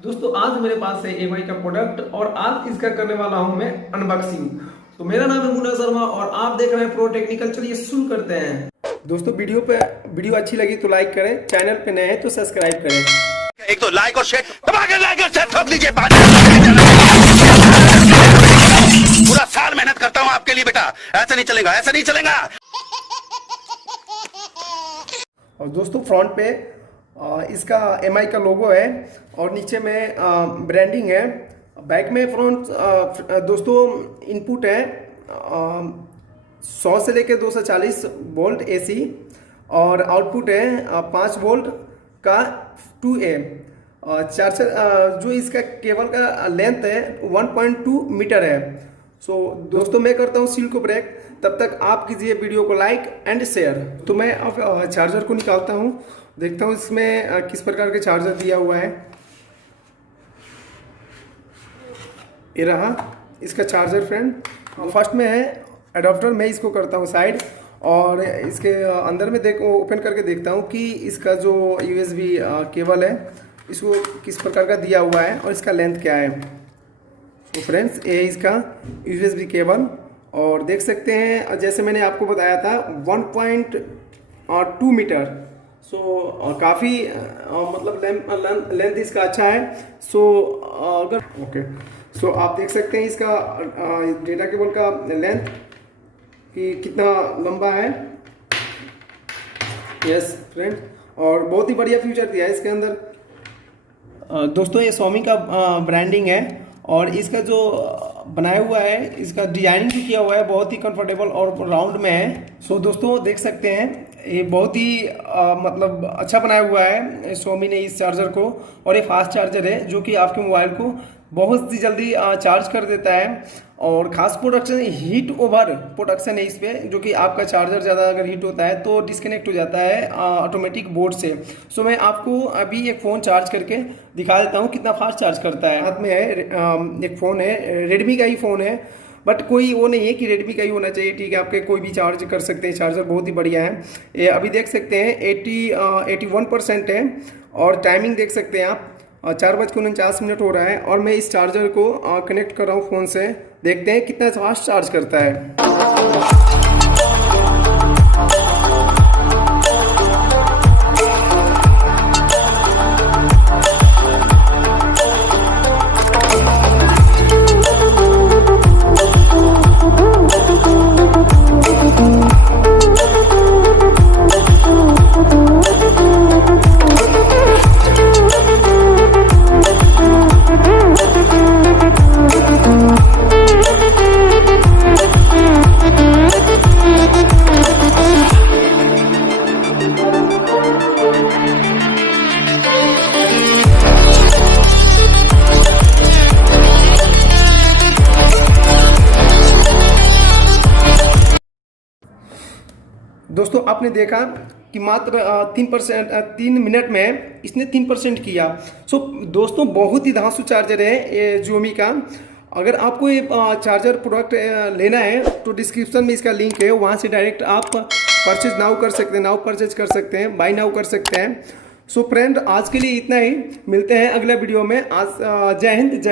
दोस्तों आज मेरे पास है एमआई का प्रोडक्ट और आज इसका करने वाला हूं मैं अनबॉक्सिंग। तो मेरा नाम है मुन्ना शर्मा और आप देख रहे हैं प्रो टेक्निकल। चलिए शुरू करते हैं। दोस्तों वीडियो अच्छी लगी तो लाइक करें, चैनल पे नए हैं तो सब्सक्राइब करें। एक तो लाइक और शेयर दबा के लाइक और शेयर ठोक दीजिए। पूरा साल मेहनत करता हूं आपके लिए बेटा, ऐसा नहीं चलेगा, ऐसा नहीं चलेगा। और दोस्तों फ्रंट पे इसका एमआई का लोगो है और नीचे में ब्रांडिंग है। बैक में फ्रंट दोस्तों इनपुट है 100 से लेकर 240 वोल्ट एसी और आउटपुट है 5 वोल्ट का 2A। चार्जर जो इसका केबल का लेंथ है 1.2 मीटर है। सो दोस्तों मैं करता हूँ सील को ब्रेक, तब तक आप कीजिए वीडियो को लाइक एंड शेयर। तो मैं अब चार्जर को निकालता हूँ, देखता हूँ इसमें किस प्रकार के चार्जर दिया हुआ है। ये रहा इसका चार्जर फ्रेंड। फर्स्ट में है एडाप्टर, मैं इसको करता हूँ साइड और इसके अंदर में ओपन करके देखता हूँ कि इसका जो USB केबल है इसको किस प्रकार का दिया हुआ है और इसका लेंथ क्या है। तो फ्रेंड्स ये इसका USB केबल और देख सकते हैं जैसे मैंने आपको बताया था 1.2 मीटर। सो काफ़ी मतलब लेंथ इसका अच्छा है। सो अगर ओके सो आप देख सकते हैं इसका डेटा केबल का लेंथ कि कितना लंबा है। यस फ्रेंड, और बहुत ही बढ़िया फीचर दिया है इसके अंदर। दोस्तों ये Xiaomi का ब्रांडिंग है और इसका जो बनाया हुआ है, इसका डिजाइनिंग भी किया हुआ है, बहुत ही कंफर्टेबल और राउंड में है। सो दोस्तों देख सकते हैं ये बहुत ही मतलब अच्छा बनाया हुआ है Xiaomi ने इस चार्जर को। और ये फास्ट चार्जर है जो कि आपके मोबाइल को बहुत ही जल्दी चार्ज कर देता है। और खास प्रोडक्शन हीट ओवर प्रोडक्शन है इस पे, जो कि आपका चार्जर ज़्यादा अगर हीट होता है तो डिस्कनेक्ट हो जाता है ऑटोमेटिक बोर्ड से। सो मैं आपको अभी एक फ़ोन चार्ज करके दिखा देता हूँ कितना फास्ट चार्ज करता है। हाथ में है एक फ़ोन है, रेडमी का ही फ़ोन है, बट कोई वो नहीं है कि रेडमी का ही होना चाहिए, ठीक है, आपके कोई भी चार्ज कर सकते हैं। चार्जर बहुत ही बढ़िया है। ये अभी देख सकते हैं 81% है और टाइमिंग देख सकते हैं आप 4:49 हो रहा है। और मैं इस चार्जर को कनेक्ट कर रहा हूँ फ़ोन से, देखते हैं कितना फास्ट चार्ज करता है। दोस्तों आपने देखा कि मात्र 3 मिनट में इसने 3% किया। सो दोस्तों बहुत ही धांसू चार्जर है ये Xiaomi का। अगर आपको ये चार्जर प्रोडक्ट लेना है तो डिस्क्रिप्शन में इसका लिंक है, वहाँ से डायरेक्ट आप परचेज नाउ परचेज कर सकते हैं, बाय नाउ कर सकते हैं। सो फ्रेंड आज के लिए इतना ही, मिलते हैं अगले वीडियो में। आज जय हिंद जय